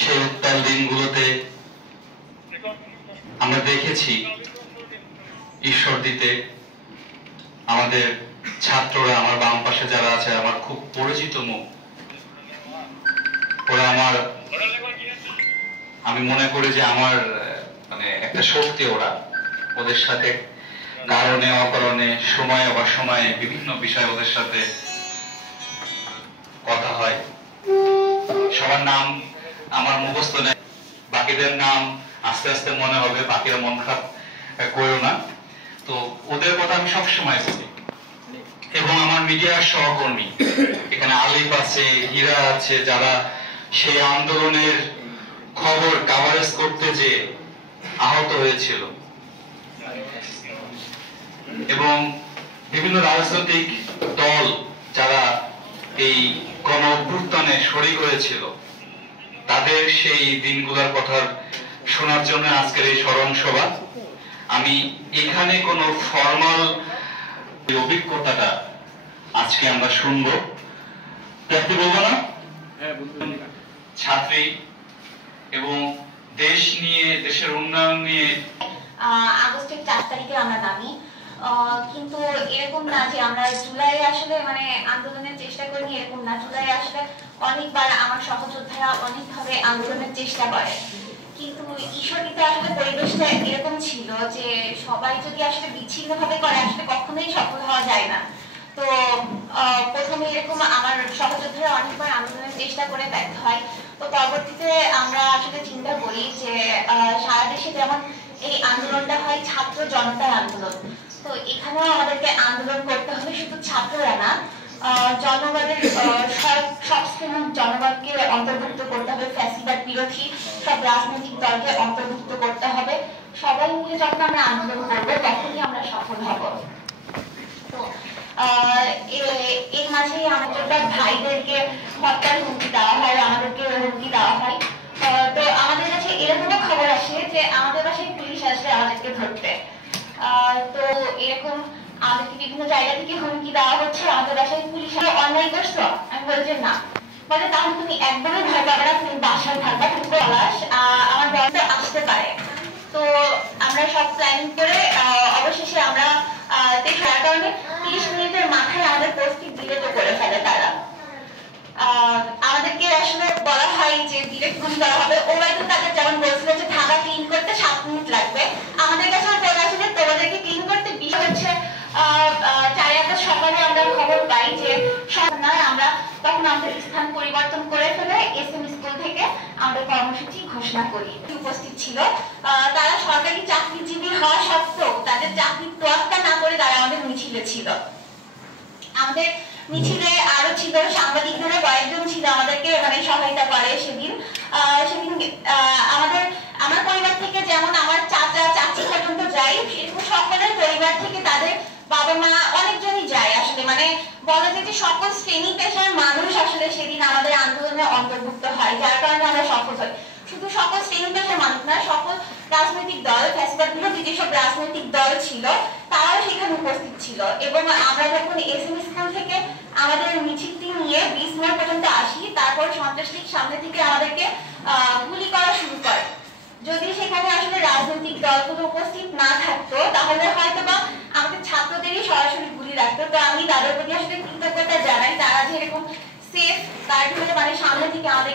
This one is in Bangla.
সেই উত্তাল দিনগুলোতে আমরা দেখেছি ঈশ্বর দিতে আমাদের ছাত্ররা, আমার বাম পাশে যারা আছে, আমার খুব পরিচিত মুখ, ওরা আমি মনে করি যে আমার মানে একটা শক্তি। ওদের সাথে কারণে অকারণে, সময়ে অসময়ে বিভিন্ন বিষয় ওদের সাথে কথা হয়। সবার নাম আমার মুখস্থ নেই, বাকিদের নাম আস্তে আস্তে মনে হবে, বাকিরা মন খারাপ করো না। তো ওদের কথা আমি সবসময় বলি। এবং আমার মিডিয়ার সহকর্মী, এখানে আলিফ আছে, হীরা আছে, যারা সেই আন্দোলনের খবর কভারেজ করতে যে আহত হয়েছিল, এবং বিভিন্ন রাজনৈতিক দল যারা এই গণ অভ্যুত্থানে শরীক হয়েছিল, তাদের সেই দিনগুলোর কথা শোনার জন্য আজকের এই স্মরণ সভা। আমি এখানে কোনো ফর্মাল অভিজ্ঞতাটা আজকে আমরা শুনবো, দেখতে বলবো না, ছাত্রী এবং দেশ নিয়ে, দেশের উন্নয়ন নিয়ে। আগস্টের 4 তারিখে আমরা নামি, কিন্তু এরকম না যে আমরা জুলাই আসলে মানে আন্দোলনের চেষ্টা করিনি, এরকম না। জুলাই আসলে অনেকবার আমার সহযোদ্ধারা অনেকভাবে আন্দোলনের চেষ্টা করে, কিন্তু ঈশ্বরিতে আসলে পরিবেশটা এরকম ছিল যে সবাই যদি আসলে বিচ্ছিন্ন ভাবে করে আসলে কখনোই সফল হওয়া যায় না। তো প্রথমে এরকম আমার সহযোদ্ধারা অনেকবার আন্দোলনের চেষ্টা করে ব্যর্থ হয়। তো পরবর্তীতে আমরা আসলে চিন্তা করি যে সারা দেশে যেমন এই আন্দোলনটা হয় ছাত্র জনতার আন্দোলন, তো এখানেও আমাদেরকে আন্দোলন করতে হবে, শুধু ছাত্ররা না, জনগণের সব শ্রেণীর জনগণকে অন্তর্ভুক্ত করতে হবে, ফ্যাসিবাদ বিরোধী সব রাজনৈতিক দলকে অন্তর্ভুক্ত করতে হবে। সবাই মিলে যখন আমরা আন্দোলন করবো তখনই আমরা সফল হব। তো এর মাঝে আমাদের ভাইদেরকে হত্যার হুমকি দেওয়া হয়, আমাদেরকে হুমকি দেওয়া হয়। তো আমাদের কাছে এরকমও খবর আসে যে আমাদের বাসায় পুলিশ আসে আমাদেরকে ধরতে। তো এরকম আমাদেরকে বিভিন্ন জায়গা থেকে হুমকি দেওয়া হচ্ছে, আমাদের বাসায় পুলিশ অন্যায় করছো। আমি বলছি না, বলে তাহলে তুমি একদমই ভয় পাবে না, তুমি বাসায় থাকবা, তুমি পলাশ, আমার বন্ধ আসতে পারে। তো আমরা সব প্ল্যানিং করে অবশেষে আমরা যার কারণে 30 মিনিটের মাথায় আমাদের পোস্টটি ডিলেট করে ফেলে তারা। আমাদেরকে আসলে বলা হয় যে ডিরেক্ট গুলি করা হবে। ওরা তো তাদের যেমন বলছিল যে ঢাকা ক্লিন করতে 7 মিনিট লাগবে, আমাদের কাছে বলা ছিল তোমাদেরকে ক্লিন করতে 20 হচ্ছে 4 আগস্ট সকালে আমরা খবর পাই যে নয়। আমরা তখন আমাদের স্থান পরিবর্তন করে ফেলে এসএম স্কুল থেকে আমরা কর্মসূচি ঘোষণা করি। উপস্থিত ছিল তারা সরকারি চাকরিজীবী হওয়া সত্ত্বেও তাদের চাকরির তোয়াক্কা না করে তারা আমাদের মিছিলে ছিল। আমাদের মিছিলে আরো ছিল সাংবাদিকরা, কয়েকজন ছিল আমাদেরকে মানে সহায়তা করে। সেদিন আমার পরিবার থেকে যেমন আমার চাচা চাচি পর্যন্ত যায়, সেরকম সকলের পরিবার থেকে তাদের বাবা মা অনেকজনই যায়। আসলে মানে বলা যায় যে সকল শ্রেণী পেশার মানুষ আসলে সেদিন আমাদের আন্দোলনে অন্তর্ভুক্ত হয়, যার কারণে আমরা সফল হই। শুধু সকল শ্রেণী পেশার মানুষ না, সকল রাজনৈতিক দল, ফ্যাসিবাদ বিরোধী যেসব রাজনৈতিক দল ছিল তারাও সেখানে উপস্থিত ছিল। এবং আমরা যখন এসএম স্কুল থেকে আমাদের মিছিলটি নিয়ে 20 মোড় পর্যন্ত আসি, তারপর সন্ত্রাসীর সামনে থেকে আমাদেরকে গুলি করা শুরু করে। যদি সেখানে আসলে রাজনৈতিক দলগুলো উপস্থিত না থাকতো তাহলে হয়তো বা আমাদের ছাত্রদেরই সরাসরি গুলি রাখতো। তো আমি তাদের প্রতি আসলে কৃতজ্ঞতা জানাই, তারা যেরকম সেফ গার্ড হয়ে মানে সামনে থেকে আমাদের